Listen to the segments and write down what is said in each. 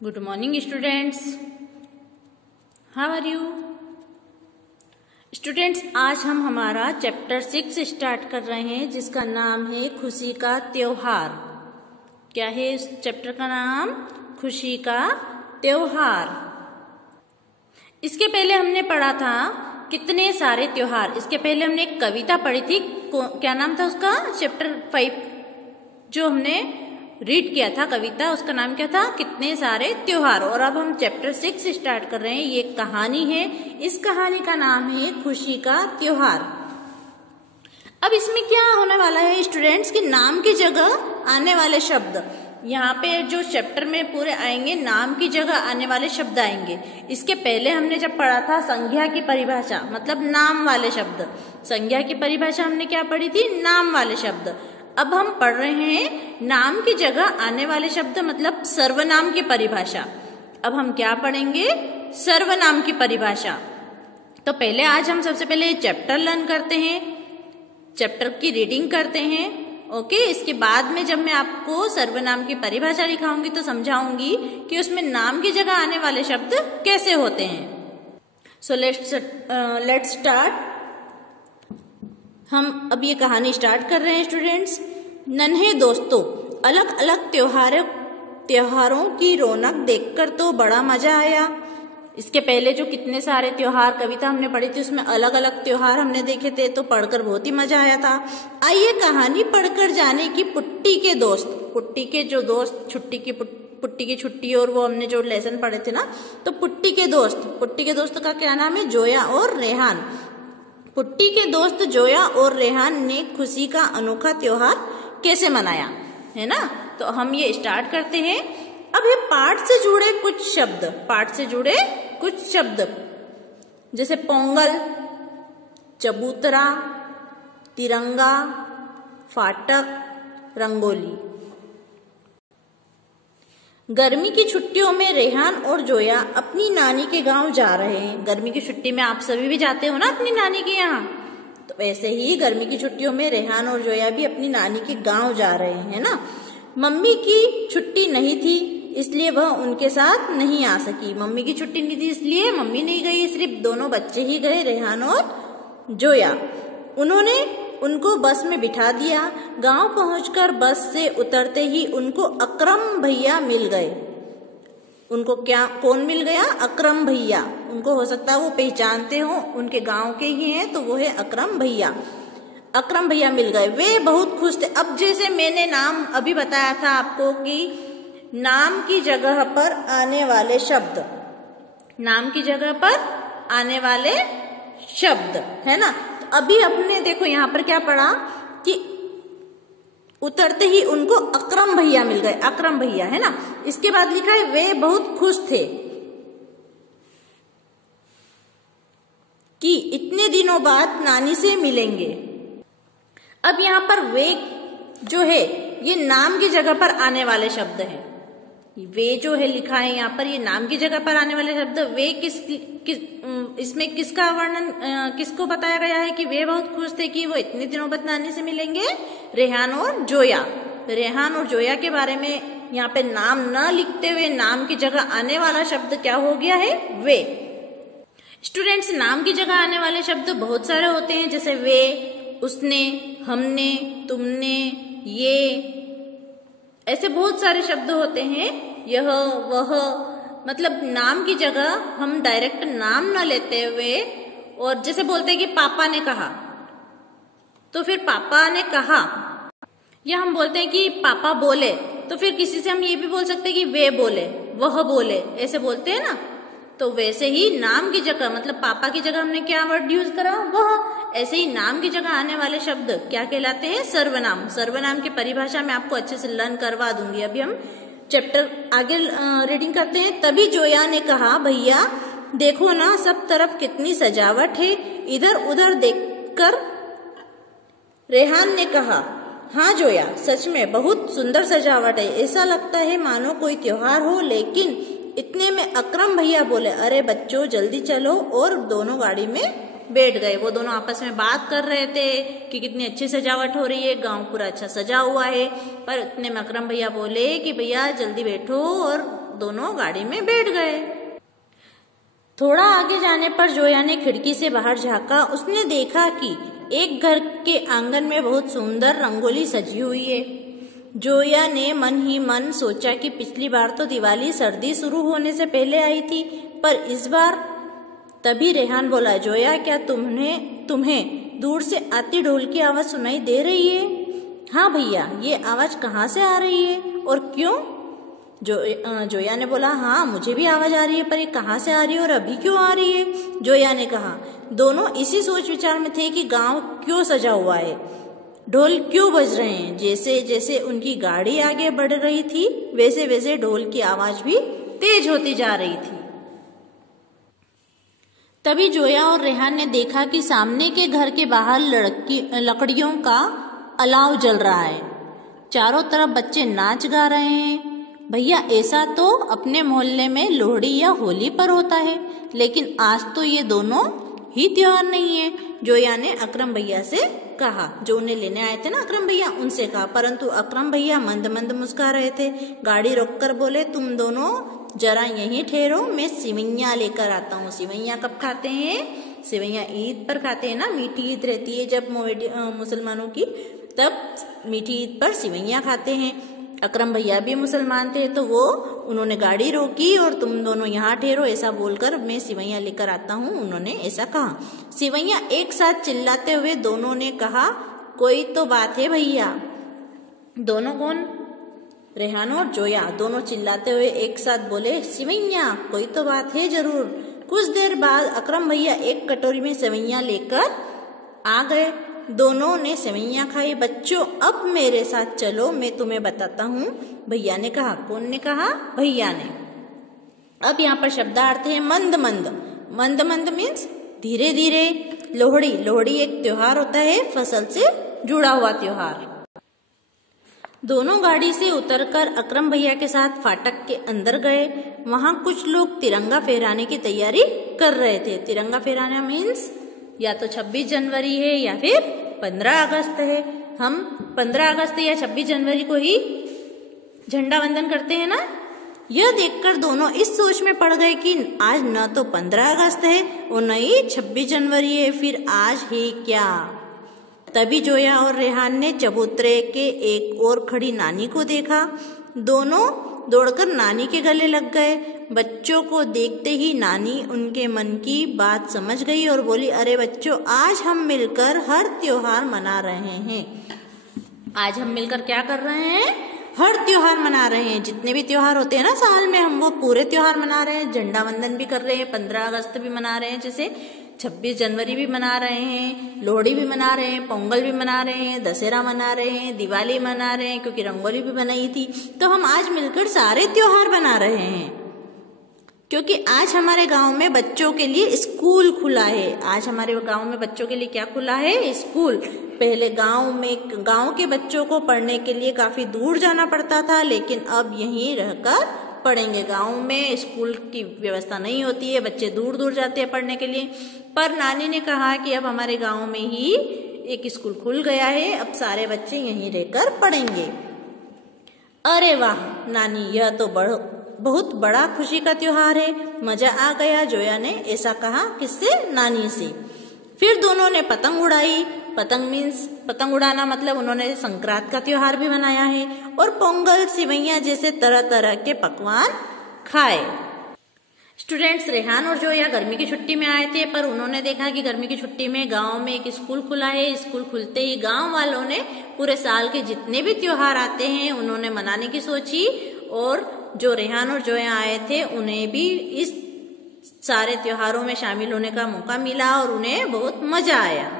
Good morning students, how are you students. आज हम हमारा चैप्टर 6 स्टार्ट कर रहे हैं जिसका नाम है खुशी का त्योहार। क्या है इस चैप्टर का नाम? खुशी का त्योहार। इसके पहले हमने पढ़ा था कितने सारे त्योहार। इसके पहले हमने एक कविता पढ़ी थी, क्या नाम था उसका? चैप्टर 5 जो हमने रीड किया था कविता, उसका नाम क्या था? कितने सारे त्योहार। और अब हम चैप्टर 6 स्टार्ट कर रहे हैं। ये एक कहानी है, इस कहानी का नाम है खुशी का त्योहार। अब इसमें क्या होने वाला है स्टूडेंट्स कि नाम की जगह आने वाले शब्द, यहाँ पे जो चैप्टर में पूरे आएंगे नाम की जगह आने वाले शब्द आएंगे। इसके पहले हमने जब पढ़ा था संज्ञा की परिभाषा, मतलब नाम वाले शब्द। संज्ञा की परिभाषा हमने क्या पढ़ी थी? नाम वाले शब्द। अब हम पढ़ रहे हैं नाम की जगह आने वाले शब्द, मतलब सर्वनाम की परिभाषा। अब हम क्या पढ़ेंगे? सर्वनाम की परिभाषा। तो पहले आज हम सबसे पहले चैप्टर लर्न करते हैं, चैप्टर की रीडिंग करते हैं। ओके, इसके बाद में जब मैं आपको सर्वनाम की परिभाषा लिखाऊंगी तो समझाऊंगी कि उसमें नाम की जगह आने वाले शब्द कैसे होते हैं। So let's start. हम अब ये कहानी स्टार्ट कर रहे हैं स्टूडेंट्स। नन्हे दोस्तों, अलग अलग त्योहारों की रौनक देखकर तो बड़ा मजा आया। इसके पहले जो कितने सारे त्योहार कविता हमने पढ़ी थी उसमें अलग अलग त्योहार हमने देखे थे, तो पढ़कर बहुत ही मजा आया था। आइए कहानी पढ़कर जाने की पुट्टी के दोस्त। पुट्टी के जो दोस्त, पुट्टी की छुट्टी, और वो हमने जो लेसन पढ़े थे ना, तो पुट्टी के दोस्त का क्या नाम है? जोया और रेहान। पुट्टी के दोस्त जोया और रेहान ने खुशी का अनोखा त्योहार कैसे मनाया, है ना? तो हम ये स्टार्ट करते हैं। अब ये पाठ से जुड़े कुछ शब्द जैसे पोंगल, चबूतरा, तिरंगा, फाटक, रंगोली। गर्मी की छुट्टियों में रेहान और जोया अपनी नानी के गांव जा रहे हैं। गर्मी की छुट्टी में आप सभी भी जाते हो ना अपनी नानी के यहाँ, तो वैसे ही गर्मी की छुट्टियों में रेहान और जोया भी अपनी नानी के गांव जा रहे हैं ना। मम्मी की छुट्टी नहीं थी इसलिए वह उनके साथ नहीं आ सकी। मम्मी की छुट्टी नहीं थी इसलिए मम्मी नहीं गई, सिर्फ दोनों बच्चे ही गए, रेहान और जोया। उन्होंने उनको बस में बिठा दिया। गांव पहुंचकर बस से उतरते ही उनको अकरम भैया मिल गए। उनको कौन मिल गया? अकरम भैया। उनको हो सकता है वो पहचानते हो, उनके गांव के ही हैं, तो वो है अकरम भैया। अकरम भैया मिल गए, वे बहुत खुश थे। अब जैसे मैंने नाम अभी बताया था आपको कि नाम की जगह पर आने वाले शब्द, नाम की जगह पर आने वाले शब्द, है ना? अभी अपने देखो यहाँ पर क्या पढ़ा कि उतरते ही उनको अकरम भैया मिल गए, अकरम भैया, है ना? इसके बाद लिखा है वे बहुत खुश थे कि इतने दिनों बाद नानी से मिलेंगे। अब यहाँ पर वे जो है ये नाम की जगह पर आने वाले शब्द हैं। वे जो है लिखा है यहाँ पर, ये नाम की जगह पर आने वाले शब्द। वे इसमें किसका वर्णन, किसको बताया गया है कि वे बहुत खुश थे कि वो इतने दिनों बाद नानी से मिलेंगे? रेहान और जोया। रेहान और जोया के बारे में यहाँ पे नाम न लिखते हुए नाम की जगह आने वाला शब्द क्या हो गया है? वे। स्टूडेंट्स, नाम की जगह आने वाले शब्द बहुत सारे होते हैं, जैसे वे, उसने, हमने, तुमने, ये, ऐसे बहुत सारे शब्द होते हैं। यह, वह, मतलब नाम की जगह हम डायरेक्ट नाम न लेते हुए, और जैसे बोलते हैं कि पापा ने कहा, तो फिर पापा ने कहा, या हम बोलते हैं कि पापा बोले, तो फिर किसी से हम ये भी बोल सकते हैं कि वे बोले, वह बोले, ऐसे बोलते हैं ना। तो वैसे ही नाम की जगह, मतलब पापा की जगह हमने क्या वर्ड यूज करा? वह। ऐसे ही नाम की जगह आने वाले शब्द क्या कहलाते हैं? सर्वनाम। सर्वनाम की परिभाषा मैं आपको अच्छे से लर्न करवा दूंगी। अभी हम चैप्टर आगे रीडिंग करते हैं। तभी जोया ने कहा, भैया देखो ना, सब तरफ कितनी सजावट है। इधर उधर देखकर रेहान ने कहा, हाँ जोया, सच में बहुत सुंदर सजावट है। ऐसा लगता है मानो कोई त्योहार हो। लेकिन इतने में अकरम भैया बोले, अरे बच्चों जल्दी चलो, और दोनों गाड़ी में बैठ गए। वो दोनों आपस में बात कर रहे थे कि कितनी अच्छी सजावट हो रही है, गांव पूरा अच्छा सजा हुआ है। पर इतने में अकरम भैया बोले कि भैया जल्दी बैठो और दोनों गाड़ी में बैठ गए। थोड़ा आगे जाने पर जोया ने खिड़की से बाहर झांका। उसने देखा कि एक घर के आंगन में बहुत सुंदर रंगोली सजी हुई है। जोया ने मन ही मन सोचा कि पिछली बार तो दिवाली सर्दी शुरू होने से पहले आई थी, पर इस बार। तभी रेहान बोला, जोया क्या तुम्हें दूर से आती ढोल की आवाज सुनाई दे रही है? हाँ भैया, ये आवाज कहाँ से आ रही है और क्यों? जोया ने बोला, हाँ मुझे भी आवाज आ रही है, पर ये कहाँ से आ रही है और अभी क्यों आ रही है? जोया ने कहा। दोनों इसी सोच विचार में थे कि गांव क्यों सजा हुआ है, ढोल क्यों बज रहे हैं। जैसे जैसे उनकी गाड़ी आगे बढ़ रही थी वैसे वैसे ढोल की आवाज भी तेज होती जा रही थी। तभी जोया और रेहान ने देखा कि सामने के घर के बाहर लकड़ियों का अलाव जल रहा है। चारों तरफ बच्चे नाच गा रहे हैं। भैया, ऐसा तो अपने मोहल्ले में लोहड़ी या होली पर होता है, लेकिन आज तो ये दोनों ही त्योहार नहीं है। जोया ने अकरम भैया से कहा, जो उन्हें लेने आए थे ना अकरम भैया, उनसे कहा। परंतु अकरम भैया मंद मंद मुस्कुरा रहे थे। गाड़ी रोककर बोले, तुम दोनों जरा यहीं ठहरो, मैं सिवैयां लेकर आता हूँ। सिवैयां कब खाते हैं? सिवैयां ईद पर खाते हैं ना, मीठी ईद रहती है जब मुसलमानों की, तब मीठी ईद पर सिवैयां खाते हैं। अकरम भैया भी मुसलमान थे, तो उन्होंने गाड़ी रोकी और तुम दोनों यहाँ ठहरो ऐसा बोलकर मैं सिवैयां लेकर आता हूँ, उन्होंने ऐसा कहा। सिवैयां एक साथ चिल्लाते हुए दोनों ने कहा, कोई तो बात है भैया। दोनों कौन? रेहान और जोया दोनों चिल्लाते हुए एक साथ बोले, सिवैयां, कोई तो बात है जरूर। कुछ देर बाद अकरम भैया एक कटोरी में सिवैयां लेकर आ गए। दोनों ने सेवैयां खाई। बच्चों, अब मेरे साथ चलो, मैं तुम्हें बताता हूँ, भैया ने कहा। कौन ने कहा? भैया ने। अब यहाँ पर शब्दार्थ है मंद मंद। मंद मंद मीन्स धीरे धीरे। लोहड़ी एक त्योहार होता है, फसल से जुड़ा हुआ त्योहार। दोनों गाड़ी से उतरकर अकरम भैया के साथ फाटक के अंदर गए। वहां कुछ लोग तिरंगा फहराने की तैयारी कर रहे थे। तिरंगा फहराना मीन्स या तो 26 जनवरी है या फिर 15 अगस्त है। हम 15 अगस्त या 26 जनवरी को ही झंडा वंदन करते हैं ना। यह देखकर दोनों इस सोच में पड़ गए कि आज न तो 15 अगस्त है और न ही 26 जनवरी है, फिर आज है क्या। तभी जोया और रेहान ने चबूतरे के एक ओर खड़ी नानी को देखा। दोनों दौड़कर नानी के गले लग गए। बच्चों को देखते ही नानी उनके मन की बात समझ गई और बोली, अरे बच्चों, आज हम मिलकर हर त्योहार मना रहे हैं। आज हम मिलकर क्या कर रहे हैं? हर त्योहार मना रहे हैं। जितने भी त्योहार होते हैं ना साल में, हम वो पूरे त्योहार मना रहे हैं। झंडा वंदन भी कर रहे हैं, 15 अगस्त भी मना रहे हैं, जैसे 26 जनवरी भी मना रहे हैं, लोहड़ी भी मना रहे हैं, पोंगल भी मना रहे हैं, दशहरा मना रहे हैं, दिवाली मना रहे हैं, क्योंकि रंगोली भी बनाई थी। तो हम आज मिलकर सारे त्योहार मना रहे हैं, क्योंकि आज हमारे गांव में बच्चों के लिए स्कूल खुला है। आज हमारे गांव में बच्चों के लिए क्या खुला है? स्कूल। पहले गांव के बच्चों को पढ़ने के लिए काफी दूर जाना पड़ता था, लेकिन अब यहीं रहकर पढ़ेंगे। गांव में स्कूल की व्यवस्था नहीं होती है, बच्चे दूर दूर जाते हैं पढ़ने के लिए। पर नानी ने कहा कि अब हमारे गांव में ही एक स्कूल खुल गया है, अब सारे बच्चे यहीं रहकर पढ़ेंगे। अरे वाह नानी, यह तो बहुत बड़ा खुशी का त्योहार है, मजा आ गया। जोया ने ऐसा कहा। किससे? नानी से। फिर दोनों ने पतंग उड़ाई। पतंग उड़ाना मतलब उन्होंने संक्रांत का त्योहार भी मनाया है, और पोंगल, सिवैयां जैसे तरह तरह के पकवान खाए। स्टूडेंट्स, रेहान और जोया गर्मी की छुट्टी में आए थे, पर उन्होंने देखा कि गर्मी की छुट्टी में गांव में एक स्कूल खुला है। स्कूल खुलते ही गांव वालों ने पूरे साल के जितने भी त्योहार आते हैं उन्होंने मनाने की सोची, और जो रेहान और जोया आए थे उन्हें भी इस सारे त्योहारों में शामिल होने का मौका मिला और उन्हें बहुत मजा आया।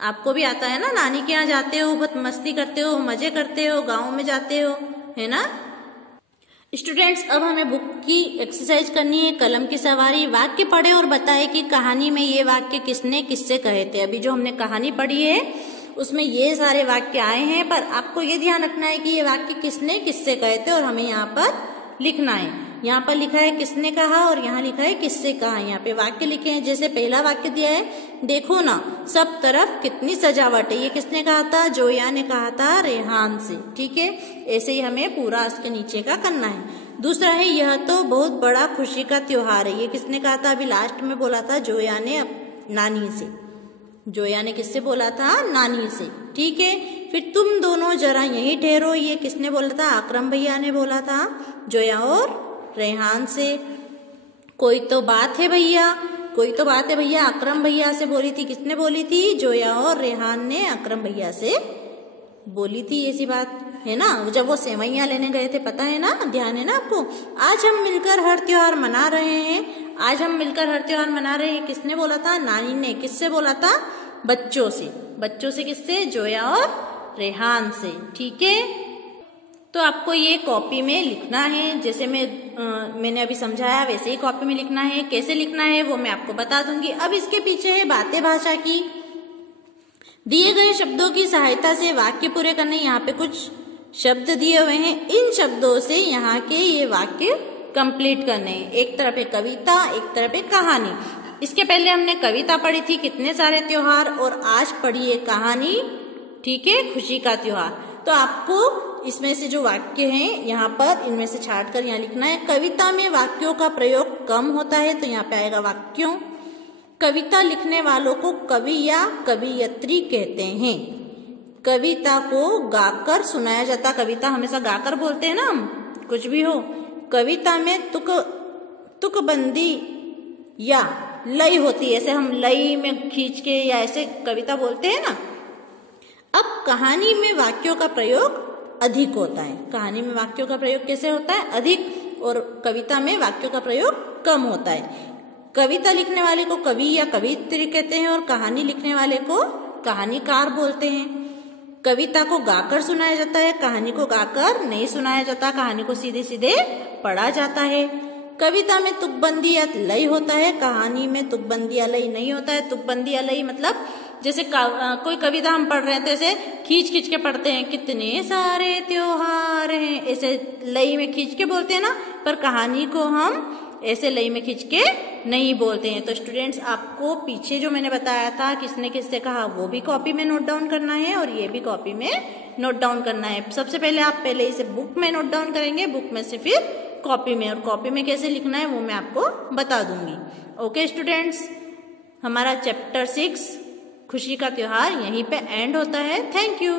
आपको भी आता है ना? नानी के यहाँ जाते हो, बहुत मस्ती करते हो, मजे करते हो, गांव में जाते हो, है ना? स्टूडेंट्स, अब हमें बुक की एक्सरसाइज करनी है, कलम की सवारी। वाक्य पढ़े और बताए कि कहानी में ये वाक्य किसने किससे कहे थे। अभी जो हमने कहानी पढ़ी है उसमें ये सारे वाक्य आए हैं, पर आपको ये ध्यान रखना है कि ये वाक्य किसने किससे कहे थे और हमें यहाँ पर लिखना है। यहाँ पर लिखा है किसने कहा और यहाँ लिखा है किससे कहा। यहाँ पे वाक्य लिखे हैं। जैसे पहला वाक्य दिया है, देखो ना सब तरफ कितनी सजावट है। ये किसने कहा था? जोया ने कहा था रेहान से। ठीक है, ऐसे ही हमें पूरा उसके नीचे का करना है। दूसरा है यह तो बहुत बड़ा खुशी का त्योहार है। ये किसने कहा था? अभी लास्ट में बोला था जोया ने नानी से। जोया ने किससे बोला था? नानी से। ठीक है, फिर तुम दोनों जरा यहीं ठहरो, ये किसने बोला था? अकरम भैया ने बोला था जोया और रेहान से। कोई तो बात है भैया, कोई तो बात है भैया अकरम भैया से बोली थी। किसने बोली थी? जोया और रेहान ने अकरम भैया से बोली थी ऐसी बात, है ना, जब वो सेवैयां लेने गए थे, पता है ना, ध्यान है ना आपको। आज हम मिलकर हर त्योहार मना रहे हैं, आज हम मिलकर हर त्योहार मना रहे हैं, किसने बोला था? नानी ने। किससे बोला था? बच्चों से। बच्चों से किससे? जोया और रेहान से। ठीक है, तो आपको ये कॉपी में लिखना है, जैसे मैंने अभी समझाया वैसे ही कॉपी में लिखना है। कैसे लिखना है वो मैं आपको बता दूंगी। अब इसके पीछे है बातें भाषा की। दिए गए शब्दों की सहायता से वाक्य पूरे करने। यहाँ पे कुछ शब्द दिए हुए हैं, इन शब्दों से यहाँ के ये वाक्य कंप्लीट करने हैं। एक तरफ है कविता, एक तरफ है कहानी। इसके पहले हमने कविता पढ़ी थी कितने सारे त्योहार, और आज पढ़ी है कहानी। ठीक है, खुशी का त्योहार। तो आपको इसमें से जो वाक्य हैं यहाँ पर, इनमें से छाट कर यहाँ लिखना है। कविता में वाक्यों का प्रयोग कम होता है, तो यहाँ पे आएगा वाक्यों। कविता लिखने वालों को कवि या कवियत्री कहते हैं। कविता को गाकर सुनाया जाता। कविता हमेशा गाकर बोलते हैं ना हम, कुछ भी हो। कविता में तुकबंदी या लय होती है, ऐसे हम लय में खींच के या ऐसे कविता बोलते हैं ना। अब कहानी में वाक्यों का प्रयोग अधिक होता है। कहानी में वाक्यों का प्रयोग कैसे होता है? अधिक, और कविता में वाक्यों का प्रयोग कम होता है। कविता लिखने वाले को कवि या कवियत्री कहते हैं, और कहानी लिखने वाले को कहानीकार बोलते हैं। कविता को गाकर सुनाया जाता है, कहानी को गाकर नहीं सुनाया जाता, कहानी को सीधे सीधे पढ़ा जाता है। कविता में तुकबंदी या लय होता है, कहानी में तुकबंदी या लय नहीं होता है। तुकबंदी या लय मतलब जैसे कोई कविता हम पढ़ रहे हैं तो ऐसे खींच खींच के पढ़ते हैं, कितने सारे त्योहार हैं, ऐसे लय में खींच के बोलते हैं ना। पर कहानी को हम ऐसे लय में खींच के नहीं बोलते हैं। तो स्टूडेंट्स, आपको पीछे जो मैंने बताया था किसने किससे कहा, वो भी कॉपी में नोट डाउन करना है, और ये भी कॉपी में नोट डाउन करना है। सबसे पहले आप पहले इसे बुक में नोट डाउन करेंगे, बुक में से फिर कॉपी में, और कॉपी में कैसे लिखना है वो मैं आपको बता दूंगी। ओके स्टूडेंट्स, हमारा चैप्टर 6 खुशी का त्योहार यहीं पे एंड होता है। Thank you.